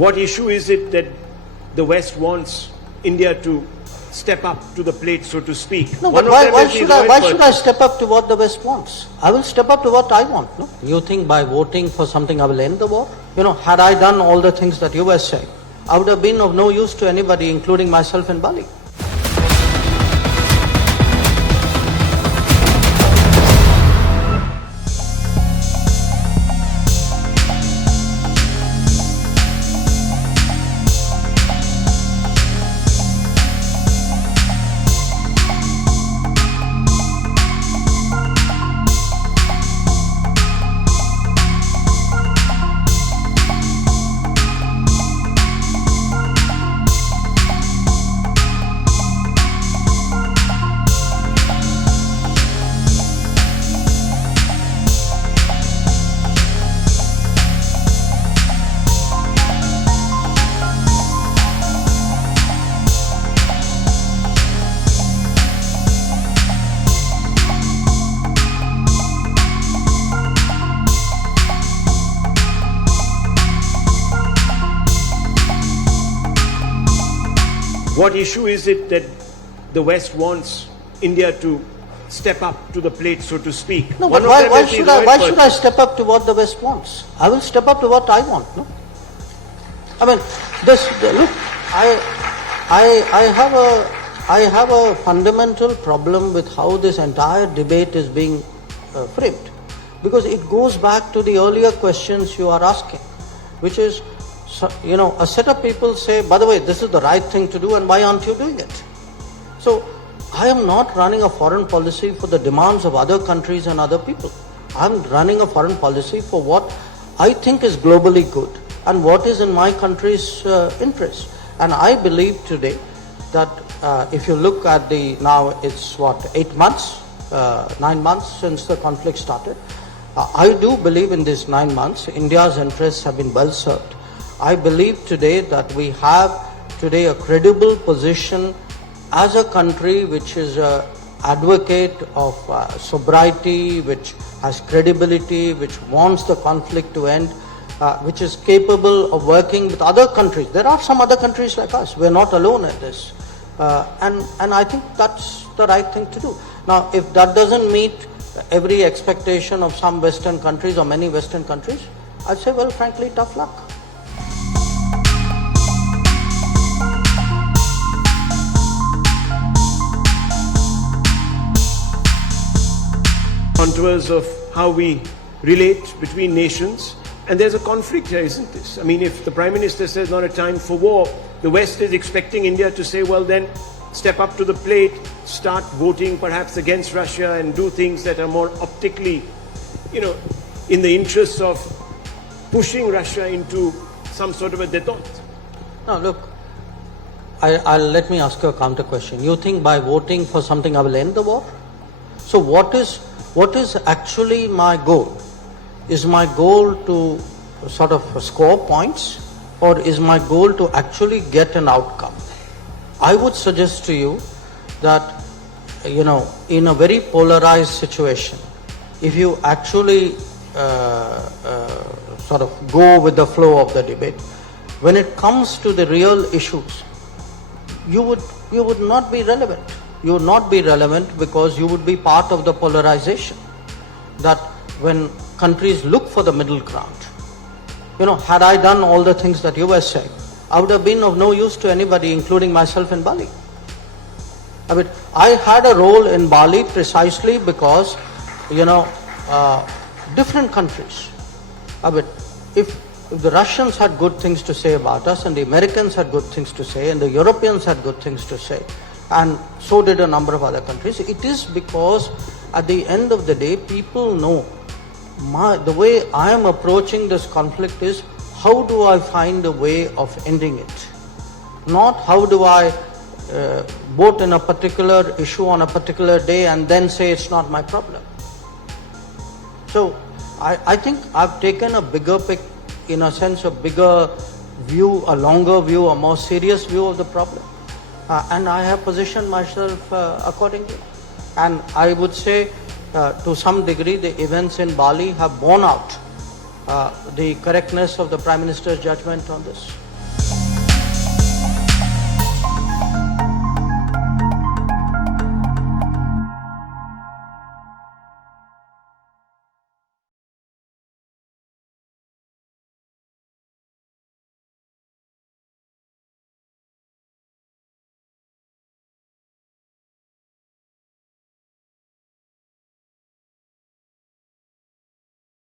What issue is it that the West wants India to step up to the plate, so to speak? No, but why should I step up to what the West wants? I will step up to what I want. No? You think by voting for something I will end the war? Had I done all the things that you were saying, I would have been of no use to anybody, including myself in Bali. What issue is it that the West wants India to step up to the plate, so to speak? No, but why should I step up to what the West wants? I will step up to what I want. No, I mean, look, I have a fundamental problem with how this entire debate is being framed, because it goes back to the earlier questions you are asking, which is, a set of people say, by the way, this is the right thing to do, and why aren't you doing it? So I am not running a foreign policy for the demands of other countries and other people. I'm running a foreign policy for what I think is globally good and what is in my country's interest. And I believe today that if you look at now it's 9 months since the conflict started. I do believe in these 9 months, India's interests have been well served. I believe today that we have today a credible position as a country which is an advocate of sobriety, which has credibility, which wants the conflict to end, which is capable of working with other countries. There are some other countries like us. We're not alone in this. And I think that's the right thing to do. Now, if that doesn't meet every expectation of some Western countries or many Western countries, I'd say, well, frankly, tough luck. Contours of how we relate between nations, and there's a conflict here, isn't this? I mean, if the Prime Minister says not a time for war, the West is expecting India to say, well then, step up to the plate, start voting perhaps against Russia and do things that are more optically, in the interests of pushing Russia into some sort of a détente. Now look, let me ask you a counter question. You think by voting for something I will end the war? So what is actually my goal? Is my goal to sort of score points, or is my goal to actually get an outcome? I would suggest to you that, in a very polarized situation, if you actually sort of go with the flow of the debate, when it comes to the real issues, you would not be relevant. You would not be relevant because you would be part of the polarization. That when countries look for the middle ground, had I done all the things that you were saying, I would have been of no use to anybody, including myself in Bali. I mean, I had a role in Bali precisely because, different countries. I mean, if the Russians had good things to say about us, and the Americans had good things to say, and the Europeans had good things to say, and so did a number of other countries, it is because at the end of the day, people know the way I am approaching this conflict is, how do I find a way of ending it? Not how do I vote in a particular issue on a particular day and then say it's not my problem. So I think I've taken a bigger in a sense, a bigger view, a longer view, a more serious view of the problem. And I have positioned myself accordingly. And I would say, to some degree, the events in Bali have borne out the correctness of the Prime Minister's judgment on this.